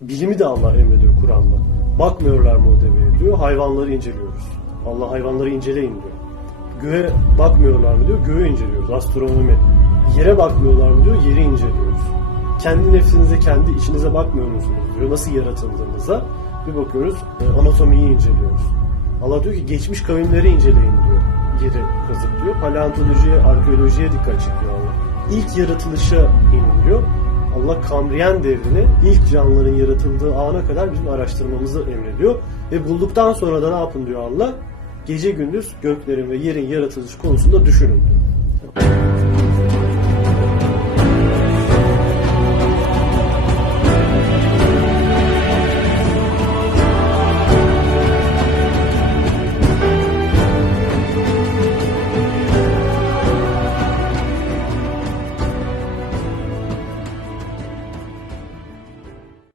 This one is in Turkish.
Bilimi de Allah emrediyor Kur'an'da. Bakmıyorlar mı o deveye diyor. Hayvanları inceliyoruz. Allah hayvanları inceleyin diyor. Göğe bakmıyorlar mı diyor. Göğü inceliyoruz. Astronomi. Yere bakmıyorlar mı diyor. Yeri inceliyoruz. Kendi nefsinize, kendi içinize bakmıyor musunuz diyor. Nasıl yaratıldığınıza. Bir bakıyoruz e, anatomiyi inceliyoruz. Allah diyor ki geçmiş kavimleri inceleyin diyor. Yeri kazıp diyor. Paleontolojiye, arkeolojiye dikkat çekiyor Allah. İlk yaratılışa inin diyor. Allah Kambriyen devrini ilk canlıların yaratıldığı ana kadar bizim araştırmamızı emrediyor. Ve bulduktan sonra da ne yapın diyor Allah? Gece gündüz göklerin ve yerin yaratılış konusunda düşünün diyor.